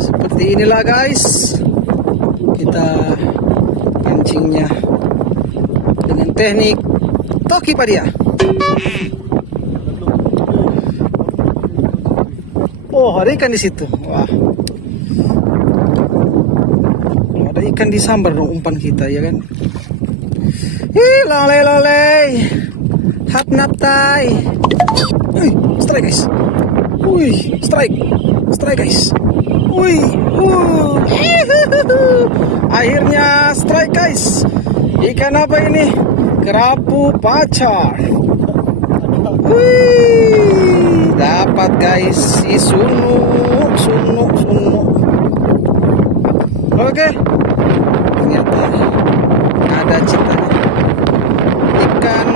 Seperti inilah guys, kita pancingnya dengan teknik toki padia. Oh, ada ikan di situ. Wah, ada ikan di sambar dong umpan kita ya kan. Lolei lolei, hap naptai. Strike guys. Wih, strike guys. Wih, akhirnya strike guys. Ikan apa ini? Kerapu pacar. Wih, dapat guys si sunu. Oke, ternyata ada cita ikan